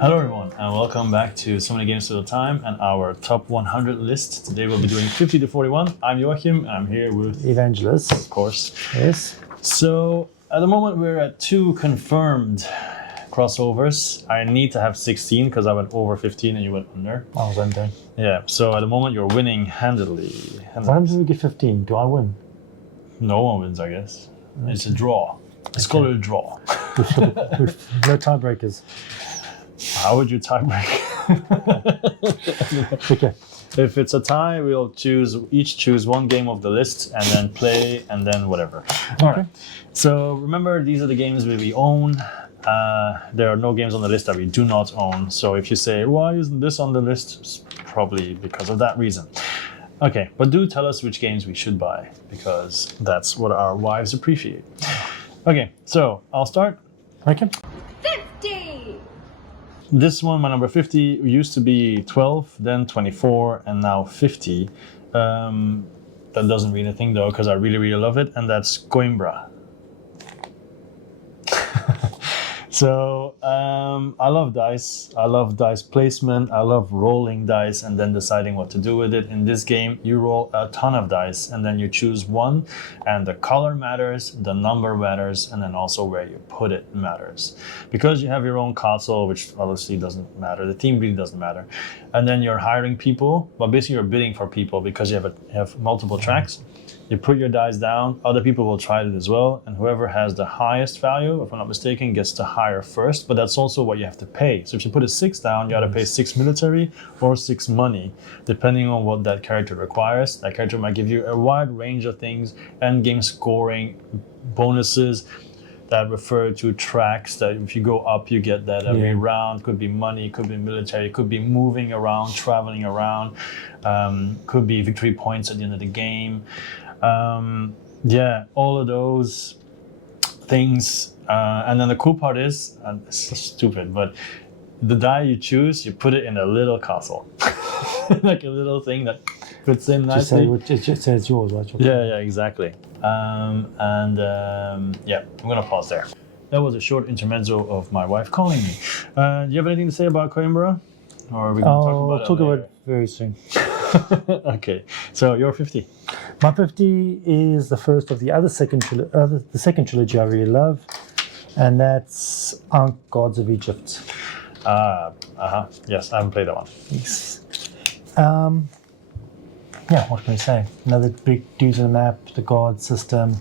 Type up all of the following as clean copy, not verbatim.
Hello everyone and welcome back to So Many Games at a Time and our top 100 list. Today we'll be doing 50 to 41. I'm Joachim. I'm here with Evangelos. Of course. Yes. So at the moment we're at 2 confirmed crossovers. I need to have 16 because I went over 15 and you went under. I was under. Yeah, so at the moment you're winning handily. What happens if we get 15? Do I win? No one wins, I guess. It's a draw. It's called a draw. With no tiebreakers. How would you tie break? Okay. If it's a tie, we'll each choose one game of the list and then play and then whatever. All right. So remember, these are the games that we own. There are no games on the list that we do not own. So if you say, why isn't this on the list? It's probably because of that reason. Okay, but do tell us which games we should buy because that's what our wives appreciate. Okay, so I'll start. Okay. 50! This one, my number 50, used to be 12, then 24, and now 50. That doesn't mean anything though, because I really, really love it, and that's Coimbra. So I love dice. I love dice placement. I love rolling dice and then deciding what to do with it. In this game, you roll a ton of dice and then you choose one, and the color matters, the number matters, and then also where you put it matters. Because you have your own castle, which obviously doesn't matter. The team really doesn't matter. And then you're hiring people, but basically you're bidding for people because you have multiple tracks. You put your dice down, other people will try it as well, and whoever has the highest value, if I'm not mistaken, gets to hire first, but that's also what you have to pay. So if you put a 6 down, you gotta pay 6 military or 6 money, depending on what that character requires. That character might give you a wide range of things, end game scoring, bonuses that refer to tracks that if you go up, you get that every round. Could be money, could be military, could be moving around, traveling around, could be victory points at the end of the game. All of those things. And then the cool part is, and it's so stupid, but the die you choose, you put it in a little castle. Like a little thing that fits in nicely. It just says yours, right? Yeah, exactly. I'm gonna pause there. That was a short intermezzo of my wife calling me. Do you have anything to say about Coimbra? Or are we gonna talk about it very soon. Okay, so you're 50. My 50 is the first of the second trilogy I really love, and that's Ankh Gods of Egypt. Yes, I haven't played that one. Yes. What can we say? Another big dudes on the map, the god system.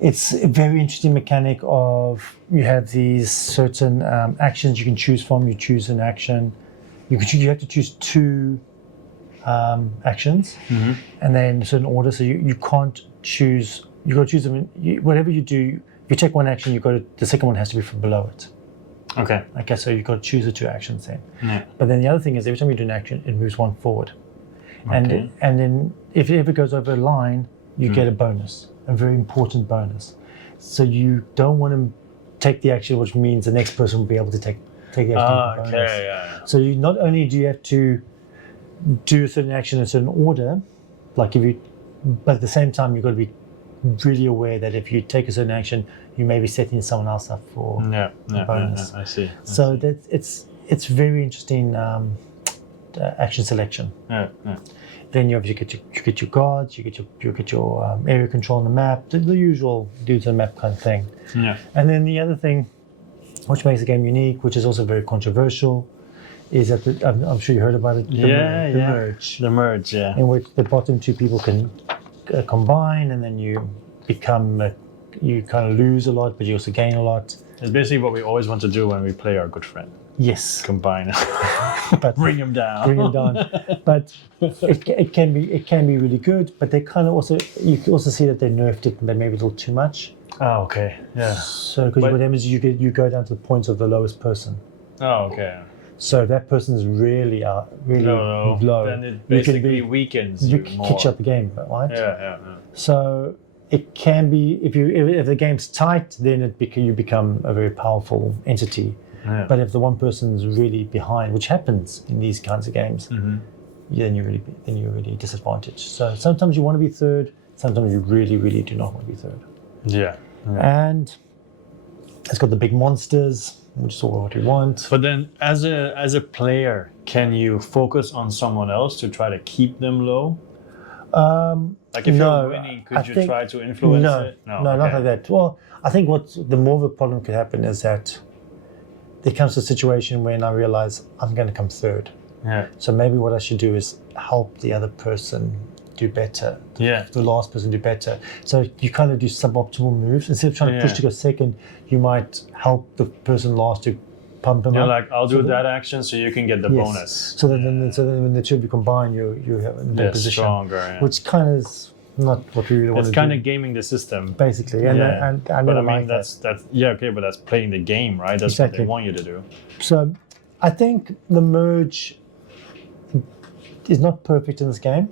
It's a very interesting mechanic of you have these certain actions you can choose from. You choose an action. You have to choose 2 actions, and then in a certain order. So you can't choose. You got to choose them. Whatever you do, if you take one action, the second one has to be from below it. Okay. Okay, so you've got to choose the 2 actions then. Yeah. But then the other thing is every time you do an action, it moves 1 forward. Okay. And then if it ever goes over a line, you get a bonus, a very important bonus. So you don't want to take the action, which means the next person will be able to take the action with the bonus. Yeah. So you not only do you have to do a certain action in a certain order, but at the same time you've got to be really aware that if you take a certain action, you may be setting someone else up for a bonus. I see. It's very interesting action selection. Yeah. Then you obviously get your guards, you get your area control on the map, the usual dudes on the map kind of thing. Yeah. And then the other thing, which makes the game unique, which is also very controversial, is that I'm sure you heard about it. The merge. The merge, yeah. In which the bottom 2 people can combine, and then you become you kind of lose a lot, but you also gain a lot. It's basically what we always want to do when we play our good friend. Yes. Combine. But Bring him down. But it can be really good. But they kind of you can also see that they nerfed it and they maybe a little too much. Oh, okay. Yeah. So because what happens is you go down to the points of the lowest person. Oh, okay. So if that person is really low, then it basically weakens you more. Kicks out the game, right? Yeah. So it can be if the game's tight, then you become a very powerful entity. Yeah. But if the one person's really behind, which happens in these kinds of games, then you're really disadvantaged. So sometimes you want to be third, sometimes you really, really do not want to be third. Yeah. And It's got the big monsters, which is all what you want. But then, as a player, can you focus on someone else to try to keep them low? Like if No, you're winning, could I you think- try to influence no, it? No, not like that. Well, I think the more of a problem could happen is that there comes a situation when I realize I'm going to come third. Yeah. So maybe what I should do is help the other person do better. Yeah. The last person do better. So you kind of do suboptimal moves. Instead of trying to push to go second, you might help the person last to pump them You're up. like, I'll do that action so you can get the bonus. So then when the two of you combine, you have a better position. Stronger. Yeah. Which kind of is not what we really want to It's do. kind of gaming the system. Basically, and I But never I mean, like that. that's yeah, okay, but that's playing the game, right? That's what Exactly. they want you to do. So I think the merge is not perfect in this game,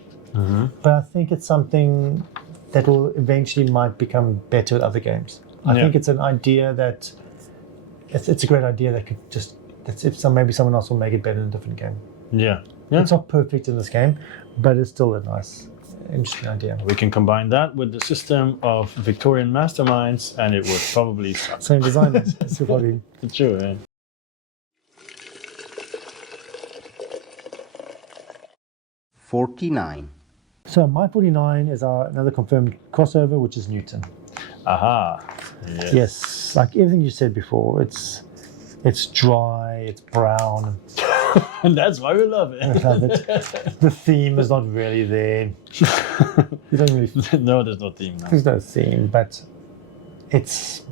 but I think it's something that will eventually might become better with other games. I think it's an idea that it's a great idea that could maybe someone else will make it better in a different game. Yeah. It's not perfect in this game, but it's still a nice, interesting idea. We can combine that with the system of Victorian masterminds, and it would probably suck. Same designers. So probably True. Yeah. 49. So my 49 is another confirmed crossover, which is Newton. Aha. Yes. Yes, like everything you said before, it's dry, it's brown. And that's why we love I it. love it. The theme is not really there. You don't really. No, there's no theme now. There's no theme, but it's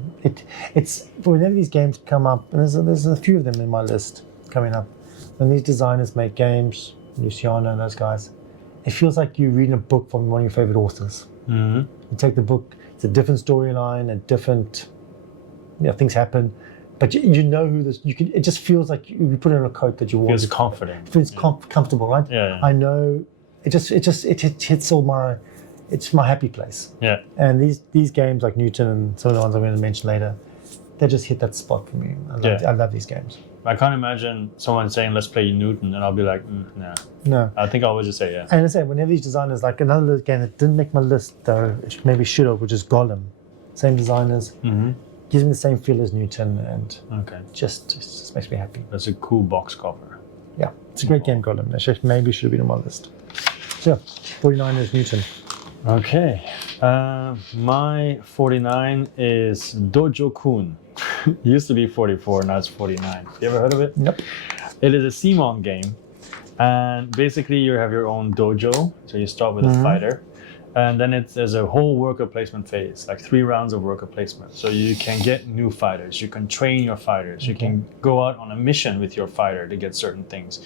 whenever these games come up, and there's a few of them in my list coming up. When these designers make games, Luciano and those guys, it feels like you're reading a book from one of your favorite authors. Mm-hmm. You take the book, it's a different storyline, and different, things happen, but you know who this. You can. It just feels like you put on a coat that you want. Feels confident. It feels comfortable, right? Yeah. I know. It hits all my. It's my happy place. Yeah. And these games like Newton and some of the ones I'm going to mention later, they just hit that spot for me. I love these games. I can't imagine someone saying, let's play Newton, and I'll be like, nah. No. I think I'll always just say, yeah. And I say, whenever these designers, like another game that didn't make my list, though, maybe should have, which is Gollum. Same designers. Mm-hmm. Gives me the same feel as Newton, and Okay. just makes me happy. That's a cool box cover. Yeah, it's a great game, Gollum. Maybe should have been on my list. So, 49 is Newton. Okay. My 49 is Dojo-kun. Used to be 44, now it's 49. You ever heard of it? Nope. It is a CMON game. And basically you have your own dojo. So you start with a fighter. And then there's a whole worker placement phase, like 3 rounds of worker placement. So you can get new fighters. You can train your fighters. You can go out on a mission with your fighter to get certain things.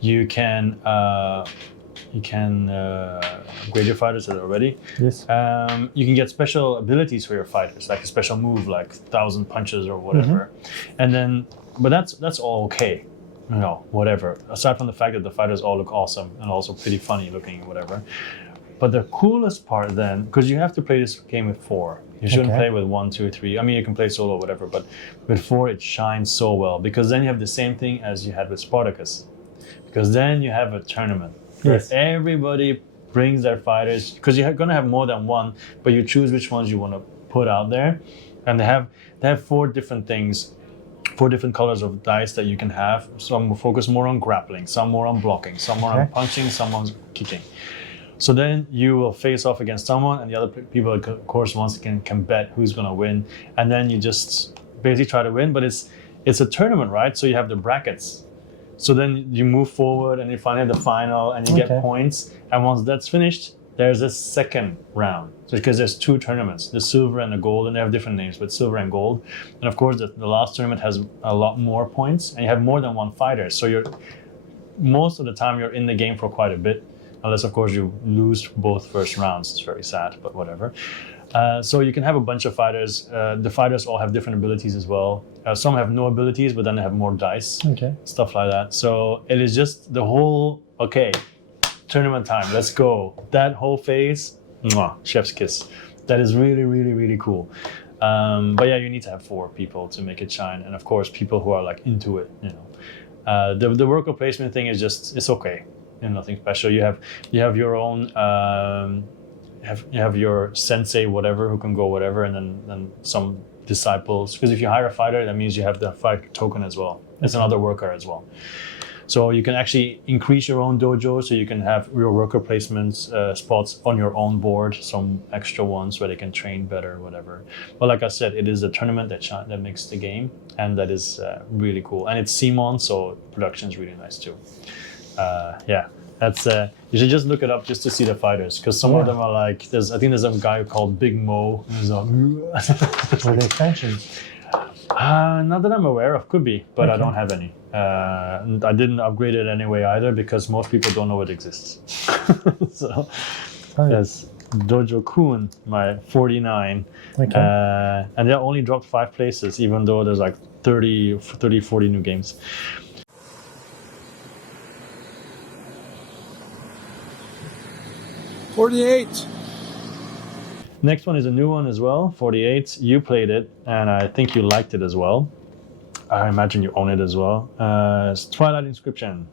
You can upgrade your fighters that are already. Yes. You can get special abilities for your fighters, like a special move, like 1,000 punches or whatever. And then, but that's all okay, whatever. Aside from the fact that the fighters all look awesome and also pretty funny looking, whatever. But the coolest part then, because you have to play this game with 4. You shouldn't play with 1, 2, 3. I mean, you can play solo, whatever, but with 4 it shines so well because then you have the same thing as you had with Spartacus. Because then you have a tournament. Yes. Where everybody brings their fighters, because you're going to have more than one, but you choose which ones you want to put out there. And they have 4 different things, 4 different colors of dice that you can have. Some focus more on grappling, some more on blocking, some more on punching, some on kicking. So then you will face off against someone, and the other people, of course, once again can bet who's going to win. And then you just basically try to win, but it's a tournament, right? So you have the brackets. So then you move forward and you finally have the final and you get points. And once that's finished, there's a second round. So because there's 2 tournaments, the silver and the gold, and they have different names, but silver and gold. And of course, the last tournament has a lot more points and you have more than one fighter. So most of the time you're in the game for quite a bit, unless of course you lose both first rounds. It's very sad, but whatever. So you can have a bunch of fighters. The fighters all have different abilities as well. Some have no abilities, but then they have more dice, stuff like that. So it is just the whole, tournament time, let's go. That whole phase, chef's kiss. That is really, really, really cool. But yeah, you need to have 4 people to make it shine. And of course, people who are like into it, The worker placement thing is just, it's okay. Nothing special. You have your own, you have your sensei, whatever, who can go whatever, and then some disciples. Because if you hire a fighter, that means you have the fight token as well. It's another worker as well. So you can actually increase your own dojo, so you can have real worker placements, spots on your own board, some extra ones where they can train better, whatever. But like I said, it is a tournament that makes the game, and that is really cool. And it's CMON, so production is really nice too. Yeah, that's you should just look it up just to see the fighters, because some of them are like I think there's a guy called Big Mo. Who's Or the expansions. Not that I'm aware of, could be, but I don't have any. I didn't upgrade it anyway either, because most people don't know it exists. So, yes, Dojo Kun, my 49. Okay. And they only dropped 5 places, even though there's like 30, 40 new games. $48. Next one is a new one as well, 48. You played it, and I think you liked it as well. I imagine you own it as well. It's Twilight Inscription.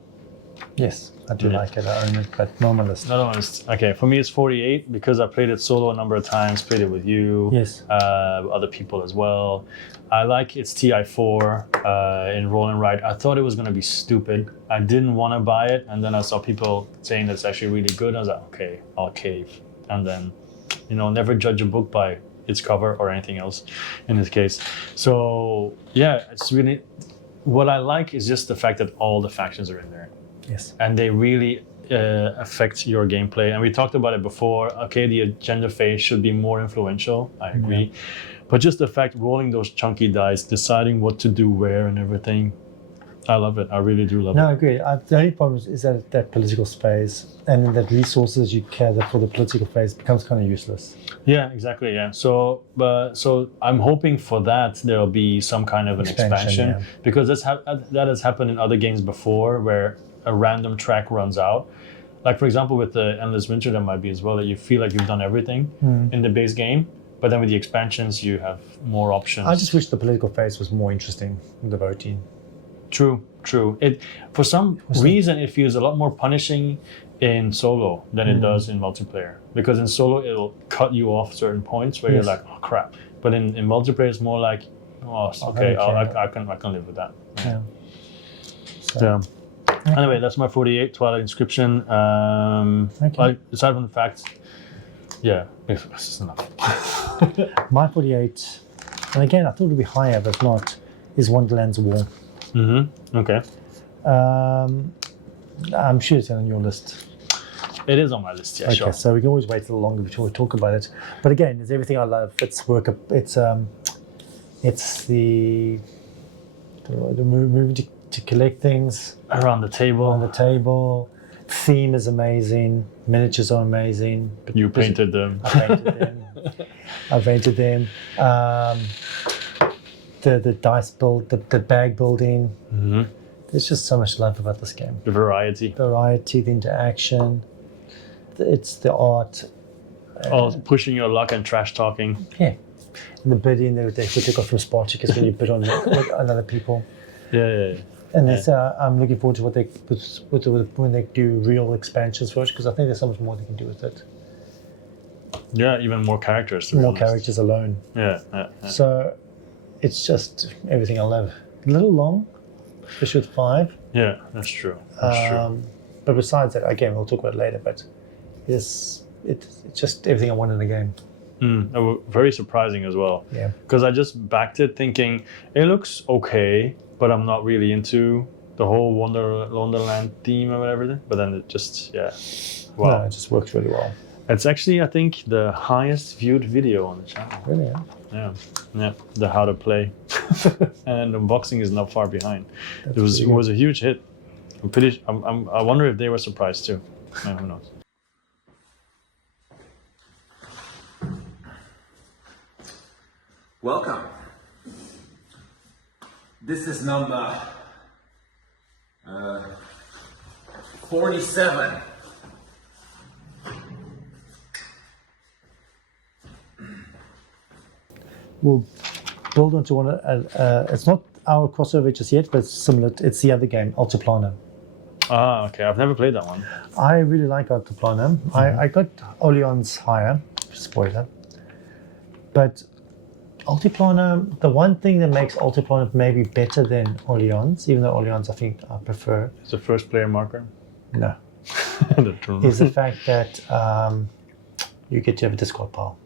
Yes, I do like it. I own it, but normalist. Not honest. Okay, for me it's 48 because I played it solo a number of times, played it with you, Yes. Other people as well. I like its TI4 in Roll and Write. I thought it was going to be stupid. I didn't want to buy it, and then I saw people saying it's actually really good. I was like, okay, I'll cave. And then, never judge a book by its cover or anything else in this case. So yeah, it's really, what I like is just the fact that all the factions are in there. Yes. And they really affect your gameplay. And we talked about it before. Okay, the agenda phase should be more influential. I agree. Yeah. But just the fact rolling those chunky dice, deciding what to do where and everything, I love it. I really do love it. No, I agree. The only problem is that political phase, and then that resources you gather for the political phase becomes kind of useless. Yeah, exactly. Yeah. So I'm hoping for that there'll be some kind of an expansion because that has happened in other games before where a random track runs out. Like for example, with the Endless Winter, there might be as well that you feel like you've done everything in the base game, but then with the expansions, you have more options. I just wish the political phase was more interesting in the voting. True. It for some reason it feels a lot more punishing in solo than it does in multiplayer. Because in solo it'll cut you off certain points where you're like, oh crap. But in multiplayer it's more like, oh okay, I can live with that. Yeah. So anyway, that's my 48 Twilight Inscription. Aside from the fact, this is enough. My 48, and again I thought it would be higher, but not, is Wonderland's War. Mm-hmm. Okay. I'm sure it's on your list. It is on my list, yeah, sure. Okay, so we can always wait a little longer before we talk about it. But again, it's everything I love. It's work. It's the moving to collect things around the table. Theme is amazing. Miniatures are amazing. You painted them. I painted them. The dice build, the bag building. Mm-hmm. There's just so much love about this game. The variety, the interaction. It's the art. Pushing your luck and trash talking. Yeah. And the bidding they took off from Spartacus when you bid on other people. Yeah. And I'm looking forward to when they do real expansions for it, because I think there's so much more they can do with it. Yeah, even more characters. More characters alone. Yeah. So it's just everything I love. A little long, especially with 5. Yeah, that's true. But besides that, again, we'll talk about it later, but it's just everything I want in the game. Very surprising as well. Yeah. Because I just backed it thinking, it looks okay, but I'm not really into the whole Wonderland theme or whatever. But then it just, wow. No, it just works really well. It's actually, I think, the highest viewed video on the channel. Really? Yeah. The how to play. And unboxing is not far behind. It was a huge hit. I wonder if they were surprised too. Who knows? Welcome. This is number 47. We'll build onto one. It's not our crossover just yet, but it's similar. It's the other game, Altiplano. Ah, okay. I've never played that one. I really like Altiplano. I got Oleon's higher, spoiler. But Altiplano, the one thing that makes Altiplano maybe better than Orleans, even though Orleans I think I prefer, It's the first player marker. no, The is the fact that you get to have a discard pile.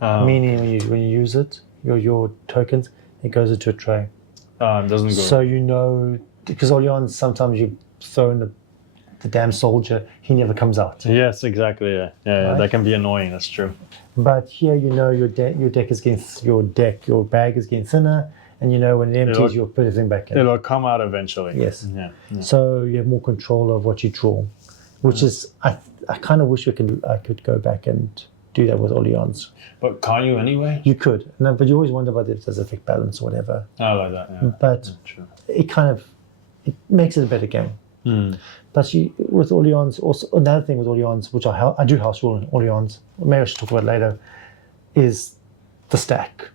Oh, Meaning when you use it, your tokens, it goes into a tray. it doesn't go. So you know, because Orleans, sometimes you throw in the damn soldier, he never comes out. Yes, exactly. Yeah, Right? that can be annoying. That's true. But here, you know, your deck is getting your bag is getting thinner, and you know when it empties, you'll put everything back in. It'll come out eventually. Yes. Yeah. So you have more control of what you draw, which is I kind of wish I could go back and do that with Orleans. But can't you anyway? You could, no, but you always wonder about if there's effect balance or whatever. I like that. Yeah. But True. it makes it a better game. But with Orleans, also another thing with Orleans, which I do house rule in Orleans, maybe I should talk about later, is the stack.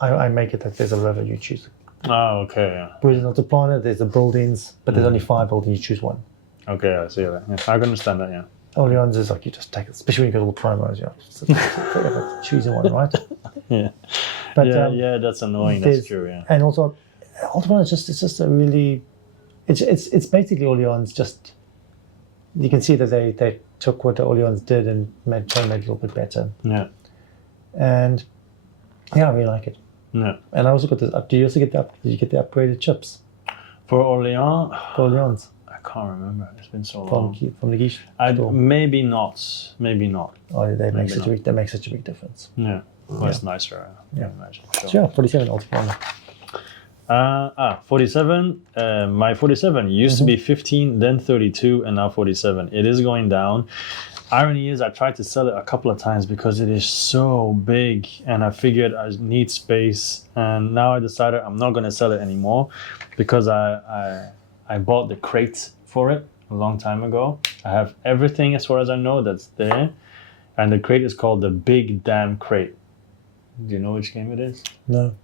I make it that there's a river, you choose. Oh, okay. Yeah. Whereas in Altiplano, there's the buildings, but there's only 5 buildings, you choose one. Okay, I see that. Yeah, I can understand that. Yeah. Orleans is like you just take it, especially when you go to all the promos, just choosing one, right? Yeah. But yeah, that's annoying. That's true. Yeah. And also, Altiplano it's just a really, it's basically Orleans. Just you can see that they took what the Orleans did and made it a little bit better. Yeah. And yeah, I really like it. Yeah. And I also got this. Do you also get did you get the upgraded chips For Orleans, for Orleans I can't remember. It's been so from long. the Guiche? Maybe not. Maybe not. Oh, they make such Maybe a big difference. Yeah. Well, it's nicer. Yeah. I imagine. Sure. So yeah, 47 Altiplano. 47. My 47 used to be 15, then 32, and now 47. It is going down. Irony is, I tried to sell it a couple of times because it is so big, and I figured I need space. And now I decided I'm not going to sell it anymore because I bought the crate for it a long time ago. I have everything as far as I know that's there, and the crate is called the Big Damn Crate. Do you know which game it is? No.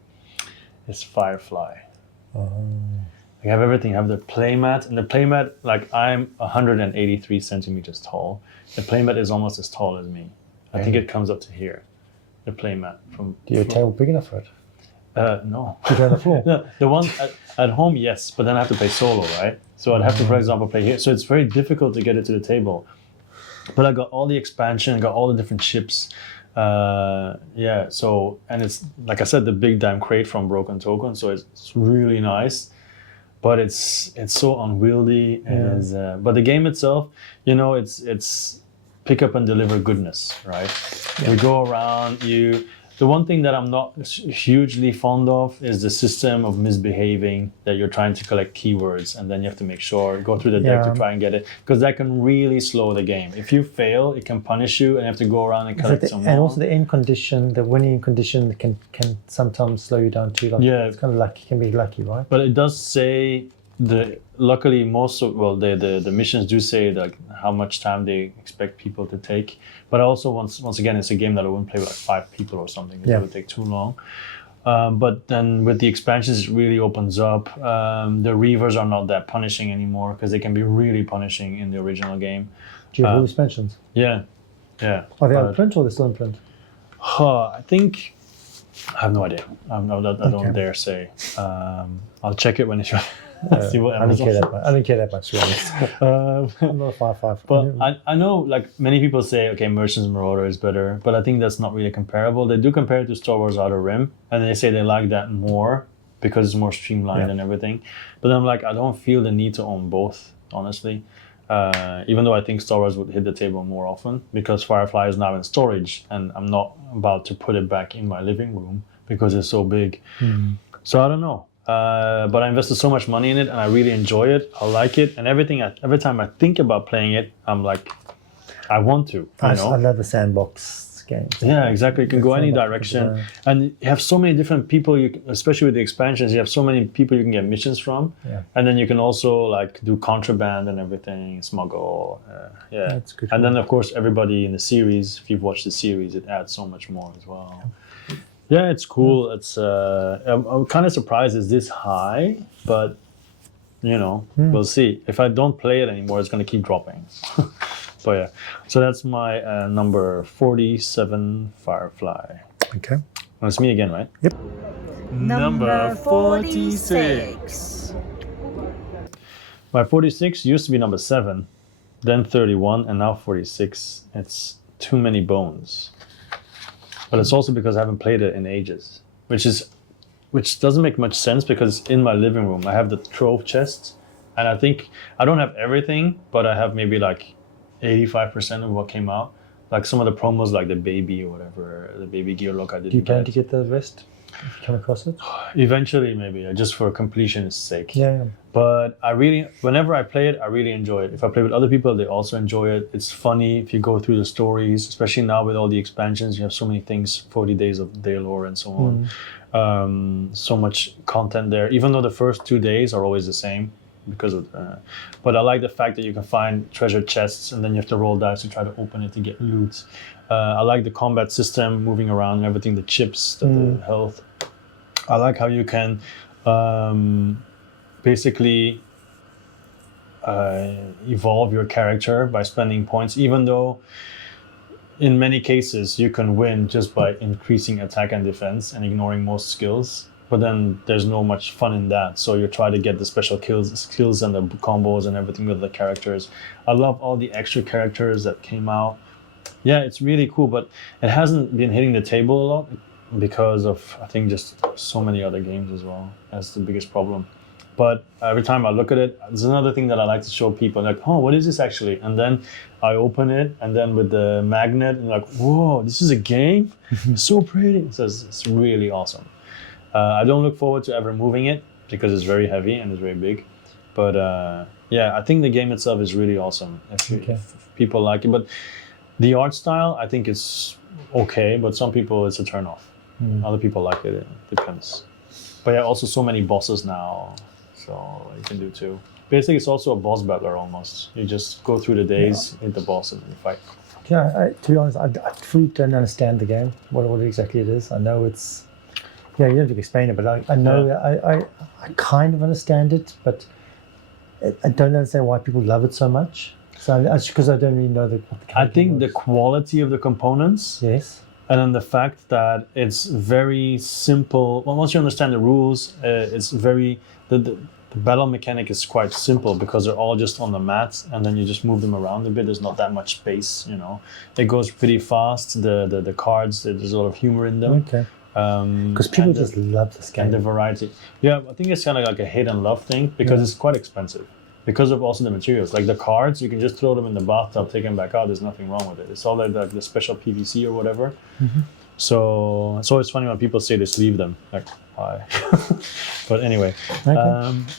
It's Firefly. Oh. I have everything. I have the playmat, and the playmat, like I'm 183 centimeters tall. The playmat is almost as tall as me. I think it comes up to here. The playmat from. Do you have a table big enough for it? No. Put it on the floor. No, the one at home, yes, but then I have to play solo, right? So I'd have to, for example, play here. So it's very difficult to get it to the table. But I got all the expansion, I got all the different ships. Yeah, so, and it's, like I said, the Big Damn Crate from Broken Token, so it's really nice. But it's so unwieldy. But the game itself, you know, it's pick up and deliver goodness, right? You go around, the one thing that I'm not hugely fond of is the system of misbehaving, that you're trying to collect keywords and then you have to make sure, go through the deck to try and get it, because that can really slow the game. If you fail, it can punish you and you have to go around and collect some more. And also the end condition, the winning condition can sometimes slow you down too. Like, it's kind of lucky, can be lucky, right? But it does say luckily most of the missions do say like how much time they expect people to take. But also once again, it's a game that I wouldn't play with like 5 people or something. It would take too long. But then with the expansions, it really opens up. The Reavers are not that punishing anymore because they can be really punishing in the original game. Do you have all the expansions? Yeah. Are they out of print or are they still in print? I think I have no idea. I don't dare say. I'll check it when it's ready. See what I don't care that much, to be honest. I'm not a 5/5. But I know, like, many people say, okay, Merchants Marauder is better, but I think that's not really comparable. They do compare it to Star Wars Outer Rim, and they say they like that more because it's more streamlined and everything. But I'm like, I don't feel the need to own both, honestly. Even though I think Star Wars would hit the table more often, because Firefly is now in storage, and I'm not about to put it back in my living room because it's so big. So I don't know. But I invested so much money in it, and I really enjoy it. I like it, and every time I think about playing it, I'm like, I want to. I love the sandbox games. Yeah, exactly. You can go any direction, and you have so many different people. Especially with the expansions, you have so many people you can get missions from, and then you can also like do contraband and everything, smuggle. That's good. And then of course everybody in the series. If you've watched the series, it adds so much more as well. Yeah, it's cool. It's I'm kind of surprised it's this high, but you know, we'll see. If I don't play it anymore, it's gonna keep dropping. But yeah, so that's my number 47 Firefly. Okay. Well, it's me again, right? Yep. Number 46. My 46 used to be number 7, then 31, and now 46. It's too many bones. But it's also because I haven't played it in ages, which doesn't make much sense because in my living room I have the trove chest, and I think I don't have everything, but I have maybe like 85% of what came out. Like some of the promos, like the baby or whatever, the baby gear look I didn't Do you plan get. to get the rest if you come across it? Eventually, maybe just for completion's sake. Yeah. But whenever I play it, I really enjoy it. If I play with other people, they also enjoy it. It's funny if you go through the stories, especially now with all the expansions. You have so many things, 40 days of day lore and so on. So much content there. Even though the first 2 days are always the same, because of. But I like the fact that you can find treasure chests and then you have to roll dice to try to open it to get loot. I like the combat system, moving around and everything, the chips, the health. I like how you can basically evolve your character by spending points, even though in many cases you can win just by increasing attack and defense and ignoring most skills. But then there's no much fun in that. So you try to get the special skills and the combos and everything with the characters. I love all the extra characters that came out. Yeah, it's really cool, but it hasn't been hitting the table a lot because of, I think, just so many other games as well. That's the biggest problem. But every time I look at it, there's another thing that I like to show people, like, oh, what is this actually? And then I open it, and then with the magnet, and like, whoa, this is a game? It's so pretty. So it's really awesome. I don't look forward to ever moving it because it's very heavy and it's very big. But yeah, I think the game itself is really awesome if people like it. But the art style, I think it's okay, but some people it's a turn off. Other people like it. It depends. But yeah, also so many bosses now, so you can do too. Basically, it's also a boss battler almost. You just go through the days, hit the boss, and then you fight. Yeah, to be honest, I fully don't understand the game, what exactly it is. I know it's... Yeah, you don't have to explain it, but I know I kind of understand it, but I don't understand why people love it so much. So that's because I don't really know what the I think the quality of the components, Yes. and then the fact that it's very simple. Well, once you understand the rules, it's very the battle mechanic is quite simple because they're all just on the mat, and then you just move them around a bit. There's not that much space, you know. It goes pretty fast. The cards, there's a lot of humor in them. Okay. Because people just love this game. And the variety. Yeah, I think it's kind of like a hate and love thing because it's quite expensive. Because of also the materials. Like the cards, you can just throw them in the bathtub, take them back out. There's nothing wrong with it. It's all like the special PVC or whatever. So it's always funny when people say they sleeve them. Like, why? But anyway.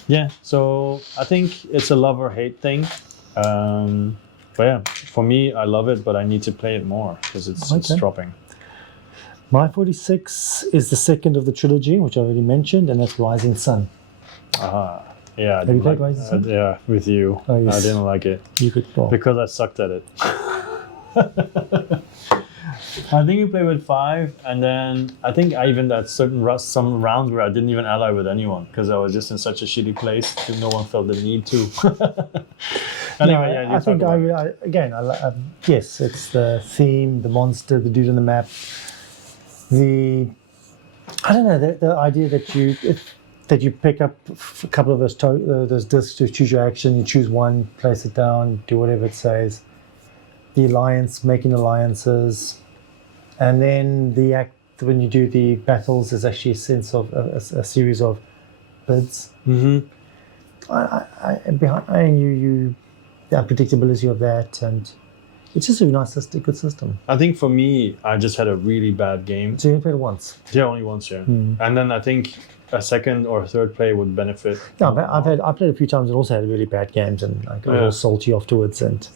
Yeah, so I think it's a love or hate thing. But yeah, for me, I love it, but I need to play it more because it's dropping. My 46 is the second of the trilogy, which I already mentioned, and that's Rising Sun. Yeah, Have you played Rising Sun? Yeah, with you. Oh, yes. I didn't like it. You could because I sucked at it. I think you played with 5, and then I think I even had some rounds where I didn't even ally with anyone because I was just in such a shitty place that no one felt the need to. Anyway, I think yes, it's the theme, the monster, the dude on the map. The idea that you pick up a couple of those discs to choose your action, you choose one, place it down, do whatever it says. The alliance, making alliances, and then when you do the battles, there's actually a sense of a series of bids. The unpredictability of that, and it's just a nice, good system. I think for me, I just had a really bad game. So you only played it once? Yeah, only once, yeah. And then I think a second or third play would benefit. Yeah, I've played a few times and also had really bad games and I got all salty afterwards. And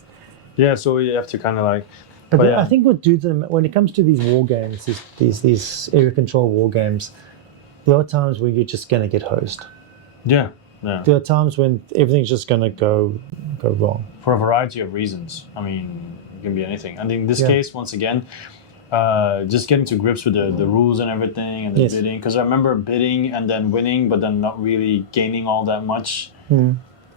yeah, so you have to kind of like... But I think what dudes, when it comes to these war games, these area control war games, there are times where you're just going to get hosed. Yeah. There are times when everything's just going to go wrong. For a variety of reasons. I mean, it can be anything. And in this case, once again, just getting to grips with the rules and everything and the bidding. Because I remember bidding and then winning, but then not really gaining all that much.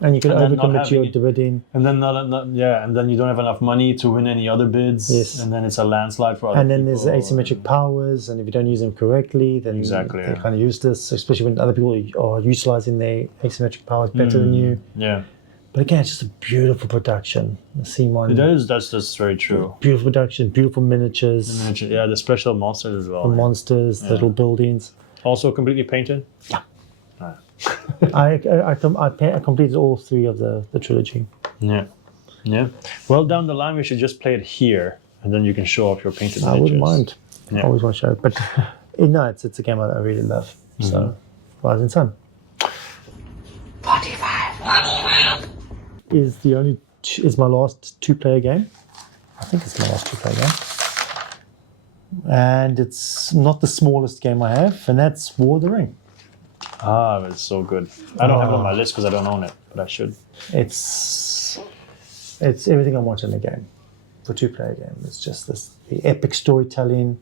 And you can And then not overcommit your having- bidding. And then and then you don't have enough money to win any other bids. Yes. And then it's a landslide for other And then people. there's asymmetric powers, and if you don't use them correctly, then Exactly, they yeah. kind of use this, especially when other people are utilizing their asymmetric powers better than you. Yeah. But again, it's just a beautiful production. The Simon, That's very true. beautiful production, beautiful miniatures, Yeah, the special monsters as well. the monsters, the little buildings. Also completely painted. I completed all 3 of the trilogy. Yeah. Yeah. Well, down the line, we should just play it here, and then you can show off your painted I miniatures. wouldn't mind. Yeah. I always want to show it. But no, it's a game I really love. So, Rising Sun. 45. Is my last 2-player game. I think it's my last 2-player game. And it's not the smallest game I have, and that's War of the Ring. Ah, it's so good. I don't have it on my list because I don't own it, but I should. It's everything I want in a game. For 2-player game. It's just the epic storytelling,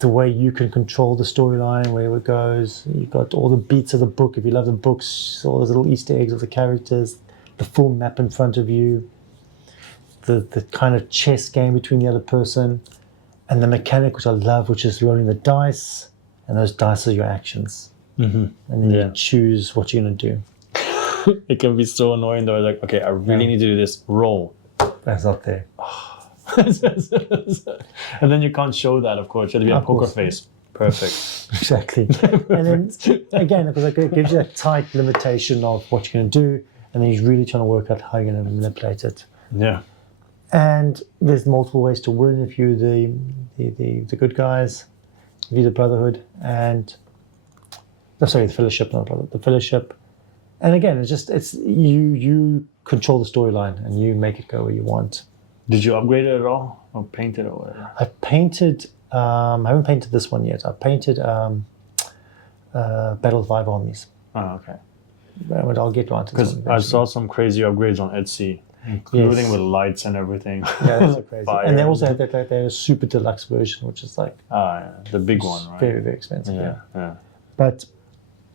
the way you can control the storyline, where it goes. You've got all the beats of the book. If you love the books, all those little Easter eggs of the characters, the full map in front of you, the kind of chess game between the other person, and the mechanic which I love, which is rolling the dice, and those dice are your actions. And then you choose what you're going to do. It can be so annoying though. Like, okay, I really need to do this. Roll. That's up there. And then you can't show that, of course. You have to be a Of poker course. face. Perfect. Exactly. And then, again, because it gives you a tight limitation of what you're going to do, and then you're really trying to work out how you're going to manipulate it. Yeah. And there's multiple ways to win if you're the good guys, if you're the Brotherhood, and the Fellowship, not Brotherhood, the Fellowship. And again, it's you control the storyline and you make it go where you want. Did you upgrade it at all, or paint it, or whatever? I painted. I haven't painted this one yet. I painted Battle of 5 Armies. Oh, okay. But I'll get right to this Because one I eventually. saw some crazy upgrades on Etsy, including Yes. with lights and everything. Yeah, that's so crazy. Fire. And they also have that a super deluxe version, which is like Yeah, the big one, right? very, very expensive. Yeah, yeah. But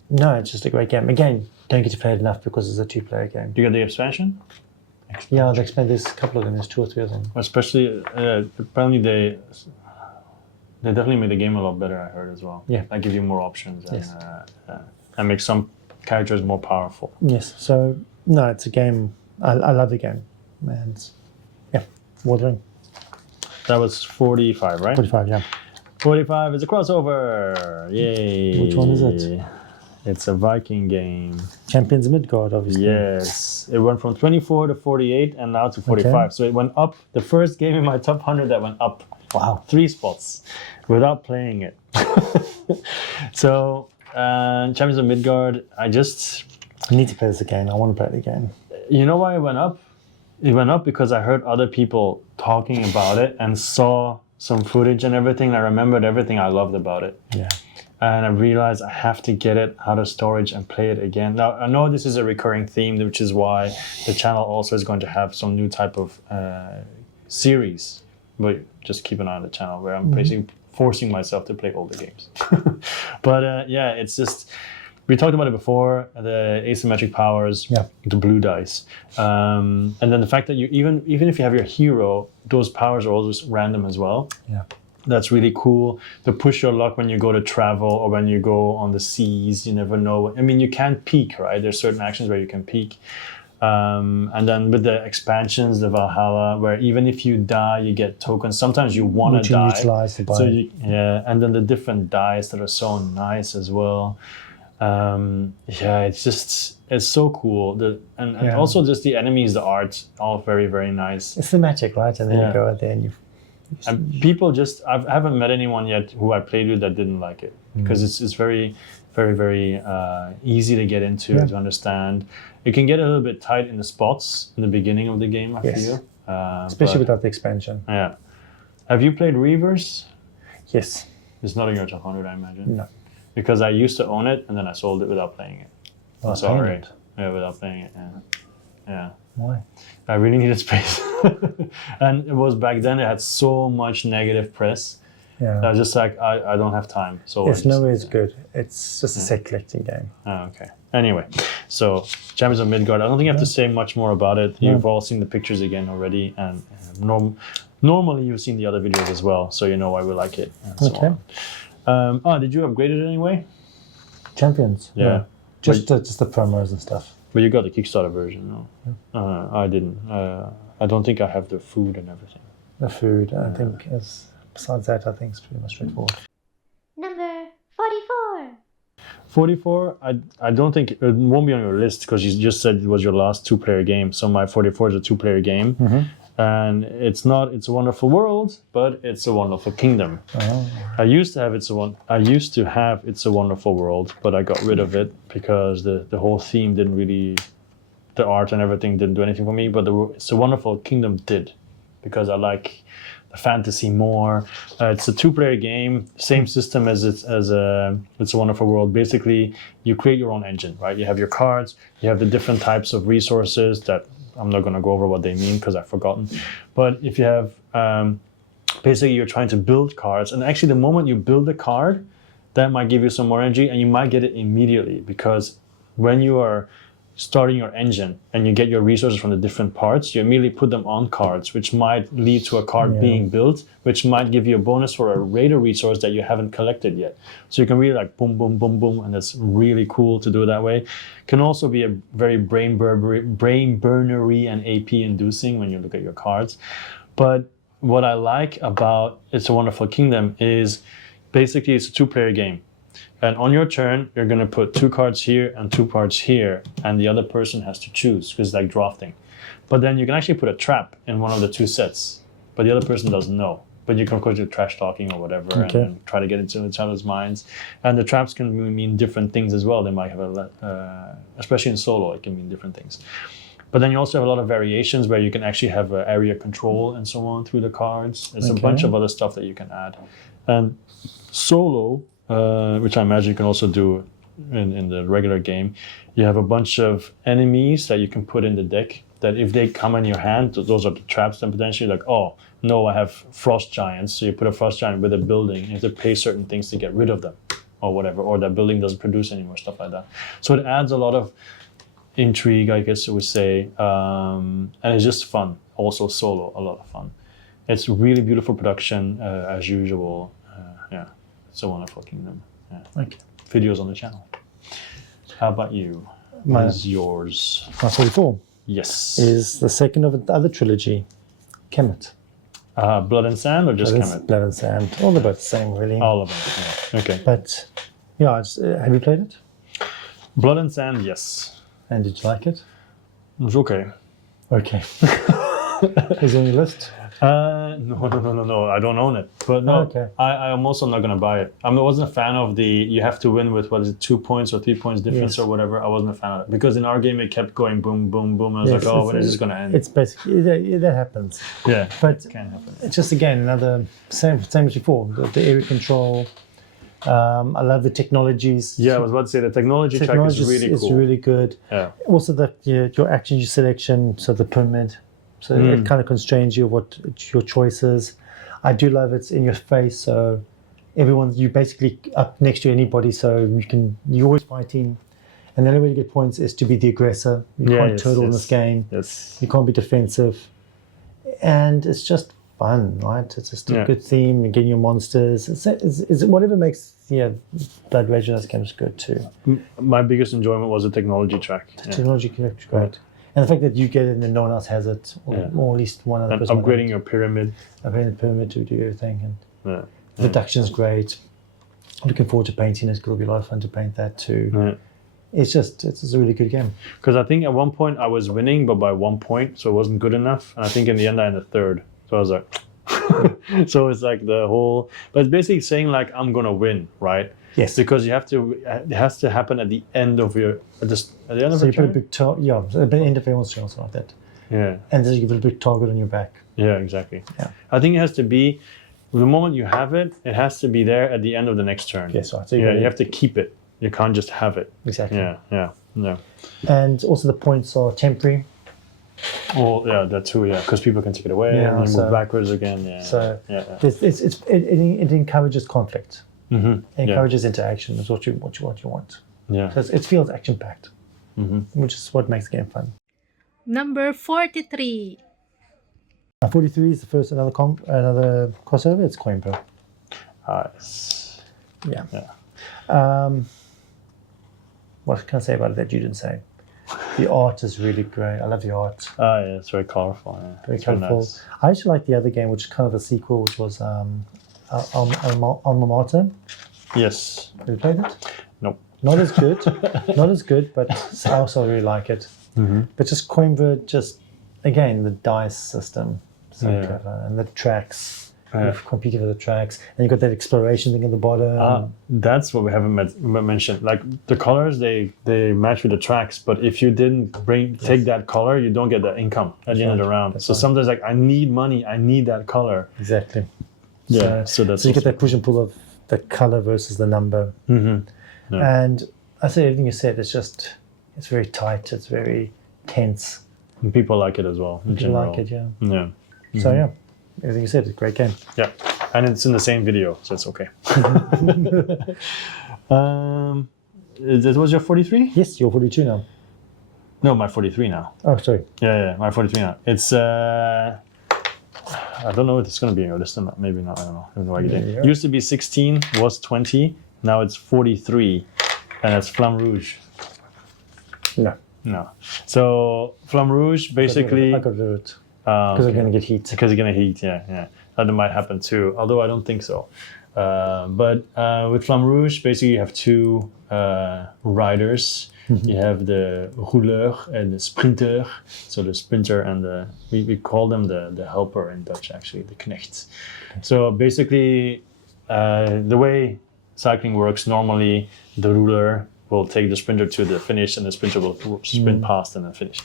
no, it's just a great game. Again, don't get to play it enough because it's a 2-player game. Do you get the expansion? Yeah, they expand. There's a couple of them. There's 2 or 3 of them. Especially, apparently they definitely made the game a lot better. I heard as well. Yeah. They give you more options and, Yes. And make some characters more powerful. Yes. So no, it's a game. I love the game, and yeah, War of the Ring. That was 45, right? 45. Yeah. 45 is a crossover. Yay! Which one is it? It's a Viking game. Champions of Midgard, obviously. Yes, it went from 24 to 48 and now to 45. Okay. So it went up. The first game in my top 100 that went up. Wow, 3 spots without playing it. So, Champions of Midgard, I need to play this again. I want to play it again. you know why it went up? It went up because I heard other people talking about it and saw some footage and everything. And I remembered everything I loved about it. Yeah. And I realized I have to get it out of storage and play it again. Now, I know this is a recurring theme, which is why the channel also is going to have some new type of series. But just keep an eye on the channel where I'm basically forcing myself to play older games. But yeah, it's just, we talked about it before, the asymmetric powers, Yeah. the blue dice. And then the fact that you even if you have your hero, those powers are always random as well. Yeah. That's really cool. To push your luck when you go to travel or when you go on the seas, you never know. I mean, you can't peek, right? There's certain actions where you can peek. And then with the expansions, the Valhalla, where even if you die, you get tokens. Sometimes you want Which to you die. utilize to buy. So and then the different dice that are so nice as well. Yeah, it's so cool. And Yeah. also just the enemies, the art, all very, very nice. It's thematic, right? And then Yeah. you go out there and you. And people I haven't met anyone yet who I played with that didn't like it, because it's very, very, very easy to get into, Yeah. to understand. It can get a little bit tight in the spots in the beginning of the game, I Yes. feel. Especially but, without the expansion. yeah. Have you played Reavers? Yes. It's not in your top 100, I imagine. No. Because I used to own it and then I sold it without playing it. Without Sorry. playing it? Yeah, without playing it. Yeah. Yeah. Why? I really needed space. And it was back then, it had so much negative press. Yeah. Just like I don't have time. So Yes, nowhere is good. It's just a set collecting game. Okay. Anyway, so Champions of Midgard. I don't think I have to say much more about it. You've all seen the pictures again already, and normally you've seen the other videos as well, so you know why we like it. And so on. Did you upgrade it anyway? Champions. Yeah. No, just the promos and stuff. But you got the Kickstarter version, no? Yeah. I didn't. I don't think I have the food and everything. The food, I think, is besides that, I think it's pretty much straightforward. Number 44. 44, I don't think it won't be on your list because you just said it was your last 2-player game. So my 44 is a 2-player game. And it's not It's a Wonderful World, but It's a Wonderful Kingdom. I used to have It's a Wonderful World, but I got rid of it because the whole theme didn't really, the art and everything didn't do anything for me. But It's a Wonderful Kingdom did, because I like the fantasy more. It's a 2-player game, same system as It's a Wonderful World. Basically, you create your own engine, right? You have your cards, you have the different types of resources that I'm not going to go over what they mean because I've forgotten. But if you have, basically you're trying to build cards, and actually the moment you build a card, that might give you some more energy, and you might get it immediately, because when you are starting your engine and you get your resources from the different parts, you immediately put them on cards, which might lead to a card being built, which might give you a bonus for a raider resource that you haven't collected yet. So you can really like boom, boom, boom, boom, and that's really cool to do it that way. Can also be a very brain burnery and AP inducing when you look at your cards. But what I like about It's a Wonderful Kingdom is basically it's a 2-player game. And on your turn, you're going to put 2 cards here and 2 cards here, and the other person has to choose, because it's like drafting. But then you can actually put a trap in one of the 2 sets, but the other person doesn't know. But you can, of course, do trash talking or whatever, and try to get into each other's minds. And the traps can mean different things as well. They might have especially in solo, it can mean different things. But then you also have a lot of variations where you can actually have area control and so on through the cards. There's a bunch of other stuff that you can add. And solo, which I imagine you can also do in the regular game, you have a bunch of enemies that you can put in the deck that if they come in your hand, those are the traps, then potentially like, oh, no, I have frost giants. So you put a frost giant with a building, you have to pay certain things to get rid of them or whatever, or that building doesn't produce anymore, stuff like that. So it adds a lot of intrigue, I guess you would say, and it's just fun. Also solo, a lot of fun. It's really beautiful production, as usual. It's a Wonderful Kingdom. Yeah. Okay. Videos on the channel. How about you? What is yours? My 44 Yes. is the second of the other trilogy, Kemet. Blood and Sand or just Kemet? Blood and Sand. All about the same, really. All of them. Yeah. Okay. But, yeah, have you played it? Blood and Sand, yes. And did you like it? It was okay. Okay. Is it on your list? No. I don't own it. But no, I'm also not going to buy it. I wasn't a fan of you have to win with, 2 points or 3 points difference or whatever. I wasn't a fan of it. Because in our game, it kept going boom, boom, boom. I was like, when is this going to end? It's basically, that happens. Yeah, but it can happen. It's just, again, another, same as before, the area control. I love the technologies. Yeah, I was about to say the technology track is really cool. It's really good. Yeah. Also, your action selection, so the pyramid. So it kind of constrains you what your choices. I do love it's in your face. So you basically up next to anybody. So you're always fighting. And the only way to get points is to be the aggressor. You can't turtle in this game. Yes. You can't be defensive. And it's just fun, right? It's just a good theme. You're getting your monsters. It's whatever makes Blood Rage in this game is good too. My biggest enjoyment was the technology track. The technology is great. And the fact that you get it and no one else has it, or at least one other person. Upgrading your pyramid. Upgrading the pyramid to do everything. And the production's great. Looking forward to painting it. It'll be a lot of fun to paint that too. Yeah. It's a really good game. Because I think at one point I was winning, but by 1 point, so it wasn't good enough. And I think in the end I ended third. So I was like, so it's like the whole, but it's basically saying like, I'm going to win, right? Yes. Because it has to happen at the end of your, at the end of so your you put a turn? big at the end of everyone's turn, something like that. Yeah. And then you give it a big target on your back. Yeah, exactly. Yeah. I think it has to be, the moment you have it, it has to be there at the end of the next turn. Yes, right. So you have to keep it. You can't just have it. Exactly. Yeah. And also the points are temporary. Well, yeah, that too. Yeah, because people can take it away Yeah, and then so- move backwards again. Yeah. So yeah. it encourages conflict. Mm-hmm. It encourages interaction. Is what you want. Yeah. So it feels action packed, which is what makes the game fun. Number 43. 43 is the first another crossover. It's Coimbra. Nice. Yeah. Yeah. What can I say about it that you didn't say? The art is really great. I love the art. Oh, yeah, it's very colorful. Yeah. Very It's very colourful. nice. I actually like the other game, which is kind of a sequel, which was Alma Mater. Yes. Have you played it? Nope. Not as good. Not as good, but I also really like it. But just Coimbra, just again the dice system, so Yeah. clever, and the tracks. Yeah. You've competed with the tracks, and you've got that exploration thing at the bottom. That's what we haven't mentioned. Like the colors, they match with the tracks, but if you didn't take that color, you don't get that income at the end of the round. That's So right. sometimes like I need money, I need that color. Exactly. Yeah. So that's So you get also- that push and pull of the color versus the number. Yeah. And I say everything you said. It's very tight. It's very tense. And people like it as well. In You general. like it, yeah. Yeah. So yeah, everything you said. It's a great game. Yeah. And it's in the same video, so it's okay. That was your 43? Yes, you're 42 now. No, my 43 now. Oh, sorry. Yeah, my 43 now. It's I don't know if it's gonna be on your list or not. Maybe not. I don't know. I have no idea. Yeah. Used to be 16, was 20. Now it's 43, and it's Flamme Rouge. No. No. So Flamme Rouge basically I got rid of it because I'm going to get heat. because you're gonna heat. Yeah. That might happen too. Although I don't think so. But with Flamme Rouge, basically you have two riders. You have the rouleur and the sprinter. So the sprinter and we call them the helper in Dutch, actually, the knecht. So basically, the way cycling works, normally the rouleur will take the sprinter to the finish and the sprinter will sprint past and then finish.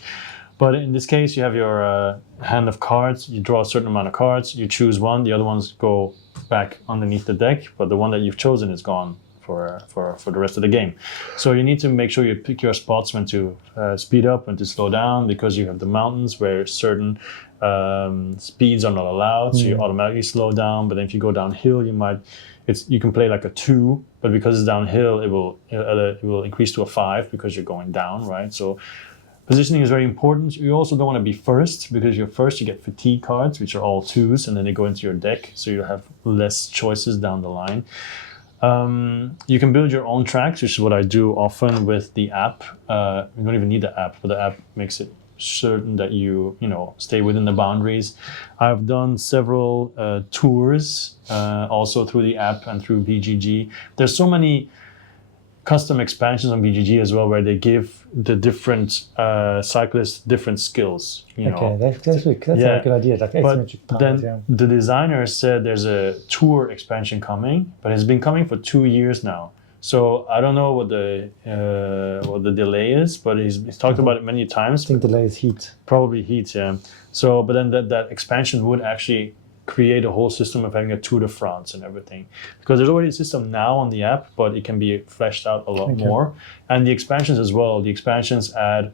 But in this case, you have your hand of cards. You draw a certain amount of cards. You choose one. The other ones go back underneath the deck, but the one that you've chosen is gone for the rest of the game. So you need to make sure you pick your spots when to speed up and to slow down, because you have the mountains where certain speeds are not allowed. So you automatically slow down. But then if you go downhill, you can play like a 2, but because it's downhill, it will increase to a 5 because you're going down, right? So positioning is very important. You also don't want to be first, because you're first, you get fatigue cards, which are all 2s, and then they go into your deck, so you have less choices down the line. You can build your own tracks, which is what I do often with the app. You don't even need the app, but the app makes it certain that you stay within the boundaries. I've done several tours also through the app and through BGG. There's so many custom expansions on BGG as well, where they give the different cyclists different skills. Okay, that's a good idea. Like But asymmetric tiles, then yeah. the designer said there's a tour expansion coming, but it's been coming for 2 years now. So I don't know what the delay is, but he's talked about it many times. I think delay is heat. Probably heat, yeah. So, but then that expansion would actually create a whole system of having a Tour de France and everything, because there's already a system now on the app, but it can be fleshed out a lot more. And the expansions as well. The expansions add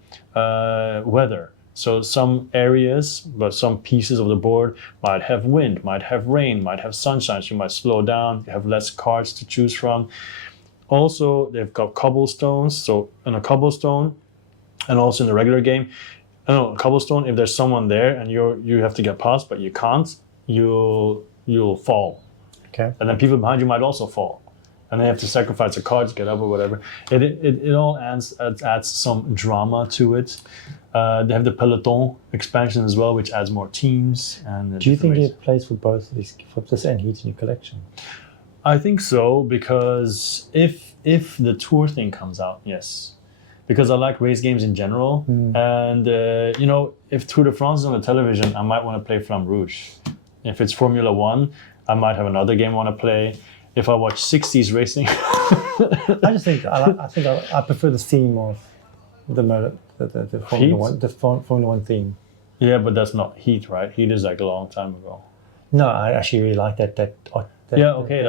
weather. So some areas, but some pieces of the board might have wind, might have rain, might have sunshine. So you might slow down. You have less cards to choose from. Also, they've got cobblestones. So in a cobblestone, and also in the regular game, a cobblestone, if there's someone there and you have to get past, but you can't, you'll fall. Okay. And then people behind you might also fall. And they have to sacrifice a card to get up or whatever. It all adds some drama to it. They have the peloton expansion as well, which adds more teams. And Do you think it plays for both of these, for this and heat in your collection? I think so, because if the tour thing comes out, yes. Because I like race games in general. And, if Tour de France is on the television, I might want to play Flamme Rouge. If it's Formula One, I might have another game I want to play. If I watch 60s racing... I just think I prefer the theme of the Formula One, the Formula One theme. Yeah, but that's not Heat, right? Heat is like a long time ago. No, I actually really like that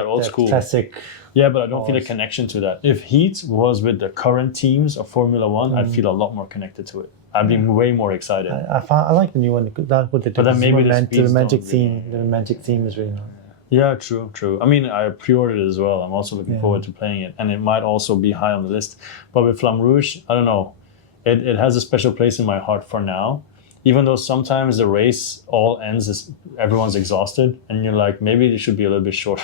old school classic. Yeah, but I don't feel a connection to that. If Heat was with the current teams of Formula One, I'd feel a lot more connected to it. I'd be way more excited. I like the new one. That what they do. But then maybe the the speeds romantic don't theme. really- The romantic theme is really nice. Yeah, true. I mean, I pre-ordered it as well. I'm also looking forward to playing it, and it might also be high on the list. But with Flamme Rouge, I don't know. It has a special place in my heart for now. Even though sometimes the race all ends as everyone's exhausted, and you're like, maybe it should be a little bit shorter.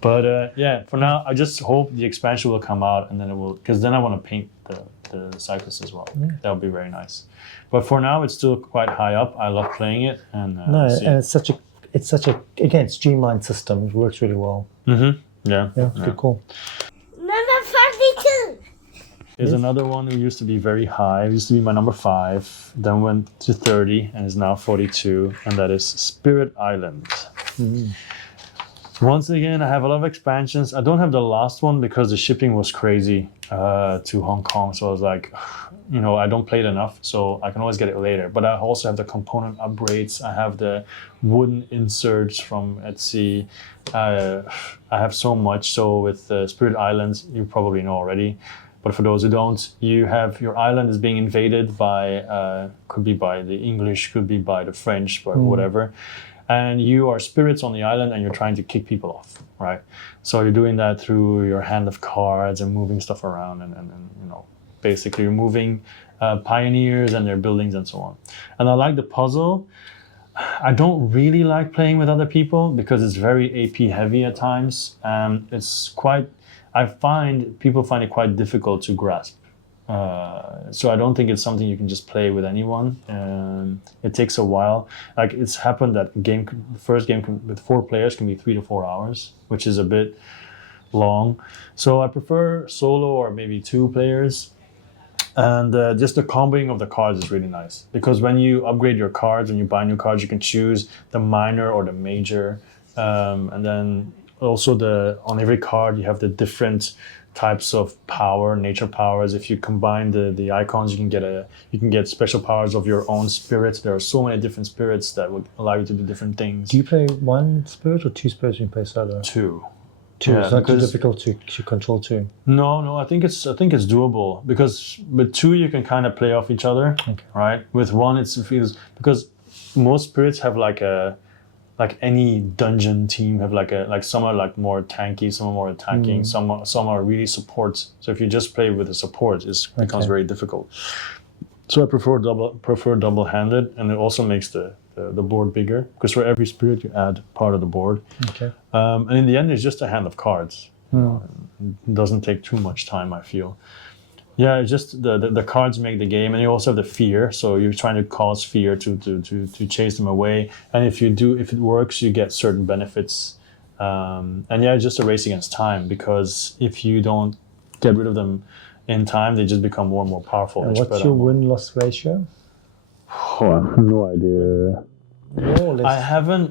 But yeah, for now, I just hope the expansion will come out, and then it will, because then I want to paint the cyclists as well. Yeah. That would be very nice. But for now, it's still quite high up. I love playing it, and No, we'll see. and it's such a again streamlined system. It works really well. Yeah. Yeah, good call. Number 42. There's another one who used to be very high. It used to be my number 5, then went to 30, and is now 42, and that is Spirit Island. Once again, I have a lot of expansions. I don't have the last one because the shipping was crazy to Hong Kong. So I was like, I don't play it enough, so I can always get it later. But I also have the component upgrades. I have the wooden inserts from Etsy. I have so much. So with Spirit Islands, you probably know already. But for those who don't, you have your island is being invaded by, could be by the English, could be by the French, by whatever. And you are spirits on the island and you're trying to kick people off, right? So you're doing that through your hand of cards and moving stuff around and basically removing pioneers and their buildings and so on. And I like the puzzle. I don't really like playing with other people because it's very AP heavy at times. People find it quite difficult to grasp. So I don't think it's something you can just play with anyone. It takes a while. Like it's happened that the first game with 4 players can be 3 to 4 hours, which is a bit long. So I prefer solo or maybe 2 players. And just the comboing of the cards is really nice because when you upgrade your cards and you buy new cards, you can choose the minor or the major, and then also on every card you have the different types of power, nature powers. If you combine the icons, you can get special powers of your own spirits. There are so many different spirits that would allow you to do different things. Do you play 1 spirit or 2 spirits when you play solo? 2. 2. Yeah, It's not too because- difficult to control 2. No, I think it's doable because with 2 you can kind of play off each other, right? With 1 it feels because most spirits have like any dungeon team have like some are like more tanky, some are more attacking, some are really supports. So if you just play with the support, it becomes very difficult. So I prefer double-handed, and it also makes the board bigger because for every spirit you add part of the board. Okay. And in the end, it's just a hand of cards. It doesn't take too much time, I feel. Yeah, it's just the cards make the game, and you also have the fear. So you're trying to cause fear to chase them away. And if it works, you get certain benefits. And yeah, it's just a race against time because if you don't get rid of them in time, they just become more and more powerful. And They what's spread your out more. win-loss ratio? Oh, I have no idea. More or less.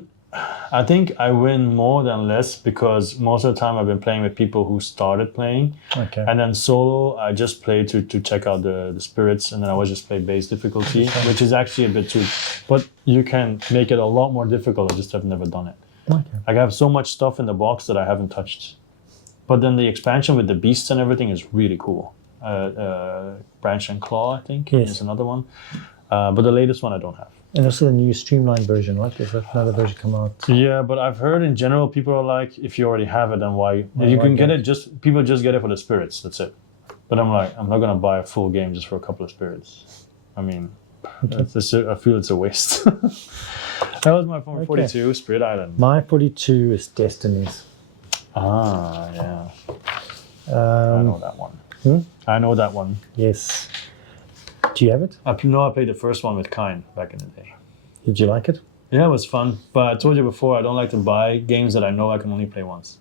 I think I win more than less because most of the time I've been playing with people who started playing. Okay. And then solo, I just play to check out the spirits, and then I always just play base difficulty, which is actually a bit too. But you can make it a lot more difficult. I just have never done it. Okay. I have so much stuff in the box that I haven't touched. But then the expansion with the beasts and everything is really cool. Branch and Claw, I think, Yes. is another one. But the latest one I don't have. And also the new streamlined version, right? There's another version come out. Yeah, but I've heard in general people are like, if you already have it, then why? Why You can get get it. People just get it for the spirits. That's it. But I'm like, I'm not gonna buy a full game just for a couple of spirits. I mean, I feel it's a waste. That was my phone 42, Spirit Island. My 42 is Destinies. Ah, yeah. I know that one. I know that one. Yes. Do you have it? I played the first one with Kine back in the day. Did you like it? Yeah, it was fun. But I told you before, I don't like to buy games that I know I can only play once.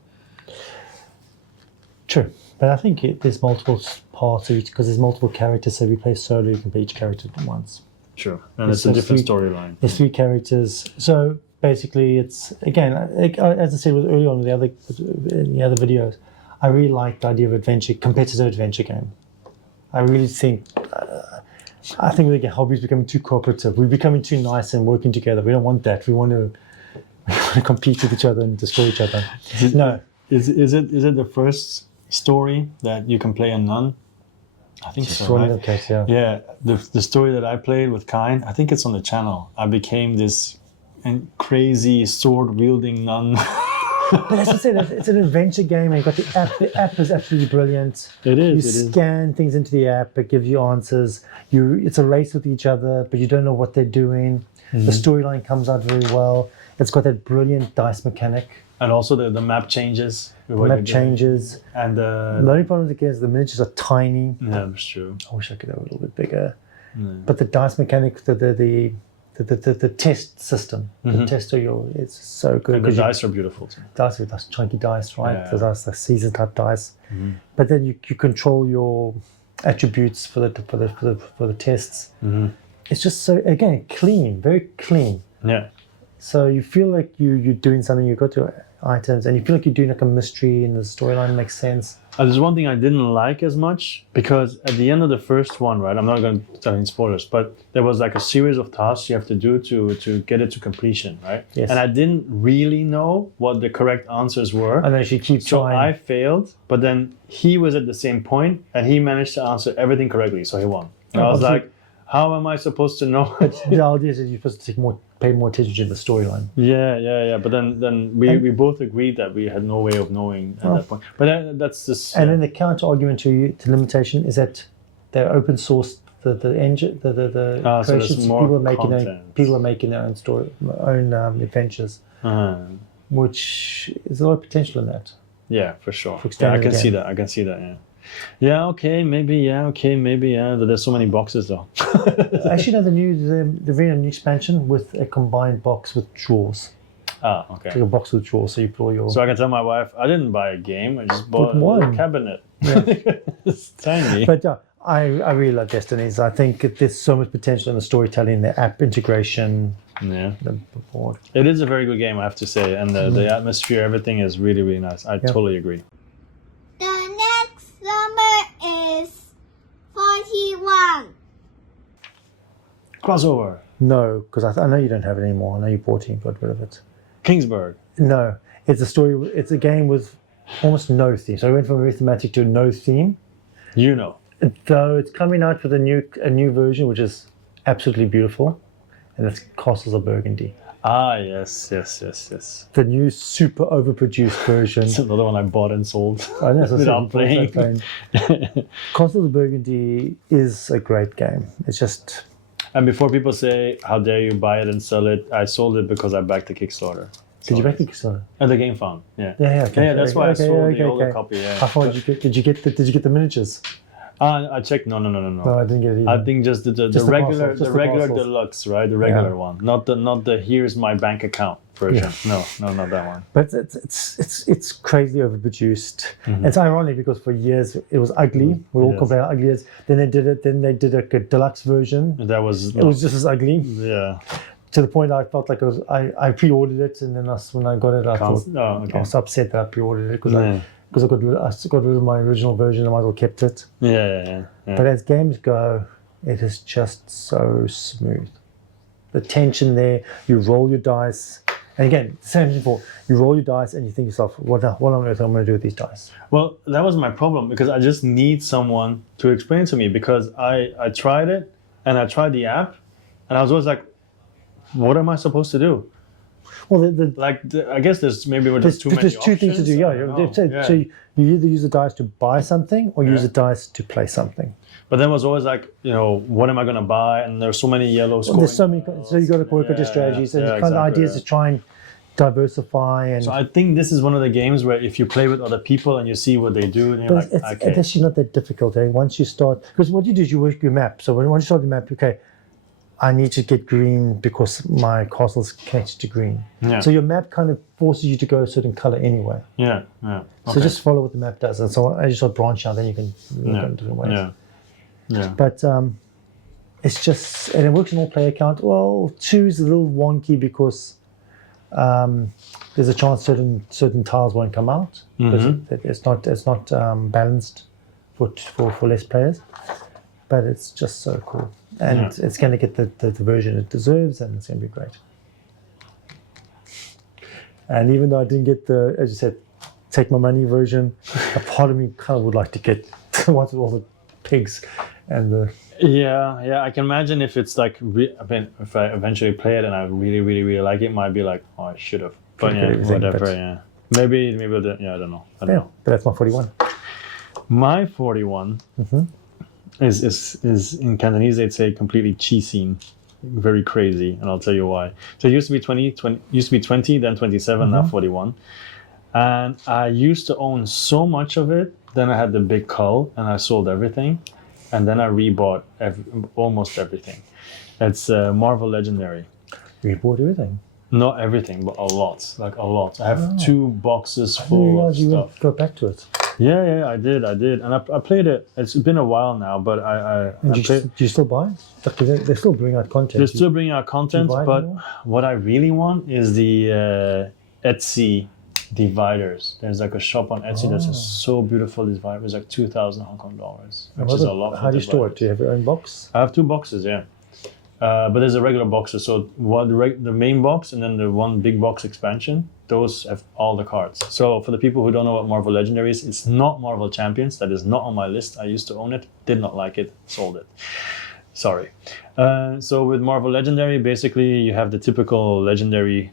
True. But I think there's multiple parts of each, because there's multiple characters. So if you play solo, you can play each character once. True. And it's a different storyline. There's 3 characters. So basically, it's, again, as I said earlier on in the other videos, I really like the idea of competitive adventure game. I really think, I think the hobby's becoming too cooperative. We're becoming too nice and working together. We don't want that. We want to compete with each other and destroy each other. No. Is it the first story that you can play a nun? I think Just so, one right? of the case, yeah. Yeah, the story that I played with Kain, I think it's on the channel. I became this crazy sword-wielding nun. But that's what I said, it's an adventure game, and you've got the app. The app is absolutely brilliant. It is, You it is. scan things into the app, it gives you answers. It's a race with each other, but you don't know what they're doing. The storyline comes out very well. It's got that brilliant dice mechanic. And also the map changes. The map changes. And The only problem with the game is the miniatures are tiny. yeah, that's true. I wish I could have a little bit bigger. But the dice mechanic, the test system, the tester, it's so good. And the 'cause you- dice are beautiful too. dice with those chunky dice, right? Yeah. The dice, the season type dice. But then you control your attributes for the tests. It's just so, again, clean, very clean. Yeah. So you feel like you're doing something. You got your items, and you feel like you're doing like a mystery, and the storyline makes sense. There's one thing I didn't like as much, because at the end of the first one, right? I'm not going to tell any spoilers, but there was like a series of tasks you have to do to get it to completion, right? Yes. And I didn't really know what the correct answers were. And then she keeps So trying. I failed, but then he was at the same point, and he managed to answer everything correctly, so he won. And I was obviously- like, how am I supposed to know? The idea is that you're supposed to pay more attention to the storyline. Yeah. But then we both agreed that we had no way of knowing at that point. But that's just. And then the counter argument to limitation is that they're open source. The engine, the so there's creations, more content. people are making their own story, own adventures, which is a lot of potential in that. Yeah, for sure. Yeah, I extending can the see game. that. I can see that. Yeah. Yeah. Okay. Maybe. Yeah. Okay. Maybe. Yeah. But there's so many boxes though. Actually, no, the very new expansion with a combined box with drawers. Okay. Like a box with drawers, so you put all your. So I can tell my wife I didn't buy a game. I just bought one. a cabinet. It's tiny. But I really love Destinies. I think there's so much potential in the storytelling, the app integration, Yeah. the board. It is a very good game, I have to say, and the atmosphere, everything is really, really nice. I totally agree. The next number is 41. Crossover. No, because I know you don't have it anymore. I know you bought it and got rid of it. Kingsburg. No, it's a story. It's a game with almost no theme. So I went from very thematic to no theme. You know. Though it's coming out with a new version, which is absolutely beautiful, and it's Castles of Burgundy. Ah, yes. The new super overproduced version. It's another one I bought and sold I know, so without it's playing. Castles of Burgundy is a great game. It's just And before people say, how dare you buy it and sell it, I sold it because I backed the Kickstarter. did you back the Kickstarter? And the Game Found, yeah. Yeah, okay. Yeah, that's why I sold the older okay. copy, yeah. How far did you get? Did you get the miniatures? I checked, no. No, I didn't get it either. I think just the Just the regular, parcels, just the the regular parcels. deluxe, right? The regular one, not the here's my bank account version. No, not that one. But it's crazy overproduced. It's ironic because for years it was ugly. We all Yes. complained how ugly it is. Then they did a deluxe version. That was It was just as ugly, yeah. to the point I felt like I pre-ordered it, and then when I got it, I thought Oh, I okay. was upset that I pre-ordered it because Yeah. I got rid of my original version. I might as well kept it. Yeah. But as games go, it is just so smooth. The tension there, you roll your dice. And again, same as before, you roll your dice and you think to yourself, what on earth am I going to do with these dice? Well, that was my problem because I just need someone to explain to me because I tried it and I tried the app and I was always like, what am I supposed to do? Well, I guess there's maybe there's too many two things to do. options. I Yeah, don't know. so, Yeah. so you either use the dice to buy something or use the dice to play something. But then it was always like, what am I going to buy? And there's so many yellows. Well, there's so many, so you got to work out your Yeah, strategies, and yeah, the kind of exactly, ideas to try and diversify. And So I think this is one of the games where if you play with other people and you see what they do, and you're but like, it's okay. actually not that difficult. Once you start, because what you do is you work your map. So once you start the map, okay, I need to get green because my castle's connected to green. Yeah. So your map kind of forces you to go a certain color anyway. Yeah. So just follow what the map does. And so as you start branching out, then you can look Yeah. in different ways. Yeah. But it's just, and it works on all player count. Well, 2 is a little wonky because there's a chance certain tiles won't come out because it's not balanced for less players. But it's just so cool, and it's going to get the version it deserves, and it's going to be great. And even though I didn't get the, as you said, take my money version, a part of me kind of would like to get the ones with all the pigs and the. Yeah. I can imagine if it's like, if I eventually play it and I really, really, really like it, might be like, oh, I should have. But yeah, whatever. But, Yeah, maybe. I don't know. but that's my 41. My 41 is in Cantonese they'd say completely cheesy, very crazy, and I'll tell you why. So it used to be 20, then 27, now 41. And I used to own so much of it. Then I had the big cull and I sold everything. And then I rebought almost everything. It's Marvel Legendary. Rebought everything? Not everything, but a lot. Like a lot. I have 2 boxes full of you stuff. go back to it. Yeah, I did. And I played it. It's been a while now, but Do you still buy it? They're still bringing out content. They're still bringing out content, but what I really want is the Etsy dividers. There's like a shop on Etsy that's so beautiful. Divider. It's like 2,000 Hong Kong dollars, which is a lot. How do you store it? Do you have your own box? I have 2 boxes, yeah. But there's a regular boxes. So the main box and then the one big box expansion. Those have all the cards. So for the people who don't know what Marvel Legendary is, it's not Marvel Champions. That is not on my list. I used to own it. Did not like it. Sold it. Sorry. So with Marvel Legendary, basically you have the typical Legendary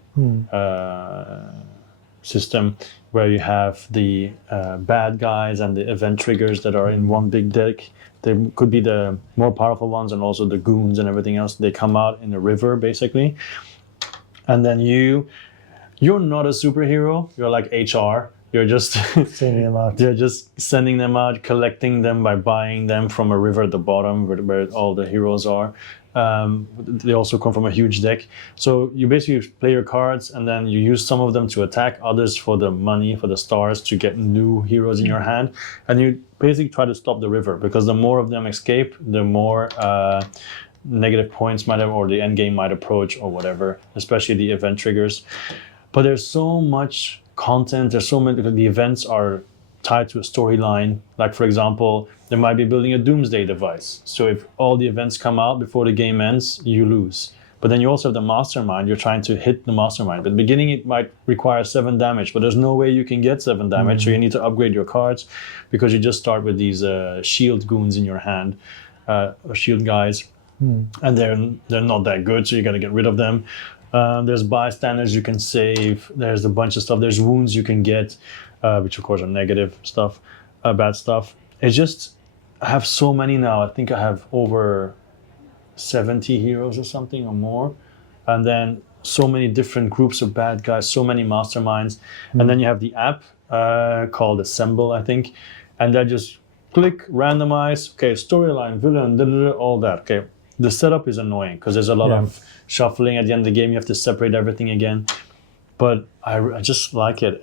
system where you have the bad guys and the event triggers that are in one big deck. They could be the more powerful ones and also the goons and everything else. They come out in a river basically. And then you're not a superhero. You're like HR. You're just sending them out. They're just sending them out, collecting them by buying them from a river at the bottom where all the heroes are. They also come from a huge deck. So you basically play your cards and then you use some of them to attack, others for the money, for the stars, to get new heroes in your hand. And you basically try to stop the river because the more of them escape, the more negative points might have, or the end game might approach or whatever, especially the event triggers. But there's so much content, there's so many, the events are tied to a storyline. Like for example, they might be building a doomsday device. So if all the events come out before the game ends, you lose. But then you also have the mastermind, you're trying to hit the mastermind. At the beginning it might require 7 damage, but there's no way you can get 7 damage, so you need to upgrade your cards because you just start with these shield goons in your hand, or shield guys. And they're not that good, so you gotta get rid of them. There's bystanders you can save. There's a bunch of stuff. There's wounds you can get, which of course are negative stuff, bad stuff. It's just, I have so many now. I think I have over 70 heroes or something or more. And then so many different groups of bad guys, so many masterminds. And then you have the app called Assemble, I think. And that just click, randomize, okay, storyline, villain, all that. Okay, the setup is annoying because there's a lot of shuffling at the end of the game. You have to separate everything again. But I just like it.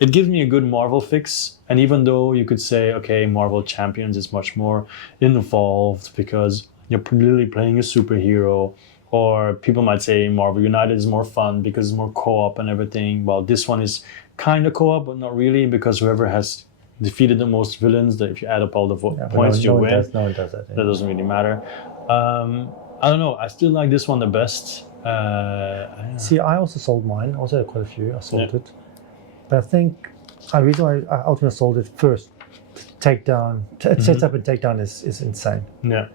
It gives me a good Marvel fix. And even though you could say, okay, Marvel Champions is much more involved because you're really playing a superhero, or people might say Marvel United is more fun because it's more co-op and everything. Well, this one is kind of co-op, but not really, because whoever has defeated the most villains, that if you add up all the points, you win. No one does that. That doesn't really matter. I don't know. I still like this one the best. See, I also sold mine. I also had quite a few. I sold it. But I think the reason why I ultimately sold it first, takedown, setup and takedown is insane. Yeah.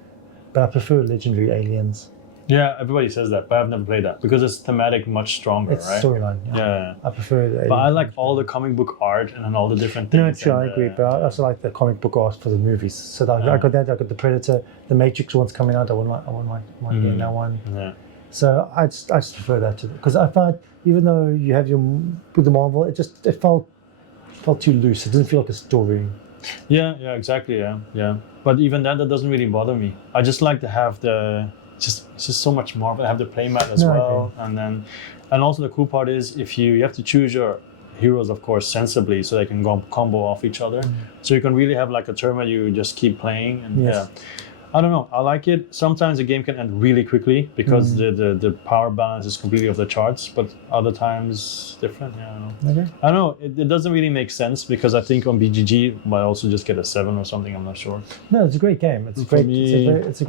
But I prefer Legendary Aliens. Yeah, everybody says that, but I've never played that because it's thematic much stronger, it's right? Storyline. Yeah. I prefer the But I like all the comic book art and then all the different things. No, true, I agree. But I also like the comic book art for the movies. So I got that. I got the Predator, the Matrix one's coming out. I want my getting that one. Yeah. So I just prefer that to, because I find even though you have with the Marvel, it felt too loose. It doesn't feel like a story. Yeah, exactly. Yeah. But even that doesn't really bother me. I just like to have it's just so much Marvel. I have the playmat as well, and also the cool part is if you have to choose your heroes, of course, sensibly, so they can combo off each other. So you can really have like a tournament you just keep playing, and I don't know. I like it. Sometimes the game can end really quickly because the power balance is completely off the charts, but other times different. Yeah, I don't know. Okay. I don't know. It doesn't really make sense because I think on BGG might also just get a 7 or something. I'm not sure. No, it's a great game. It's great. It's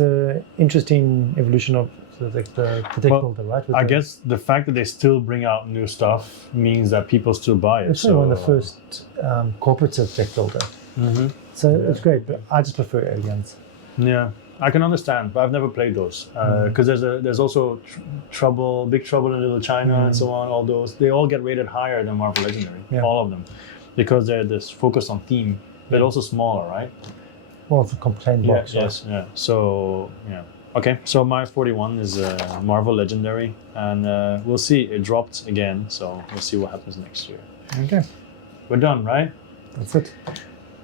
a interesting evolution of the deck builder, right? I guess the fact that they still bring out new stuff means that people still buy it. It's one of the first cooperative deck builder. So it's great, but I just prefer aliens. Yeah, I can understand, but I've never played those because there's also Big Trouble in Little China, and so on. All those they all get rated higher than Marvel Legendary, all of them, because they're this focused on theme, but also smaller, right? Well, it's a complaint box. right? Yes, yeah. So yeah, okay. So my 41 is Marvel Legendary, and we'll see. It dropped again, so we'll see what happens next year. Okay, We're done, right? that's it.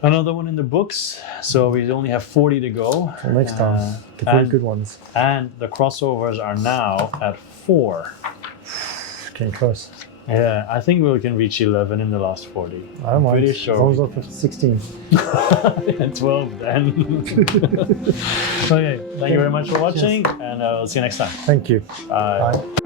Another one in the books, so we only have 40 to go. Till next time, get really good ones. And the crossovers are now at 4. Getting close. Yeah, I think we can reach 11 in the last 40. I don't mind. Pretty As sure. long as I'm 16. And 12 then. Okay, thank you very much for watching, and I'll see you next time. Thank you. Bye. Bye.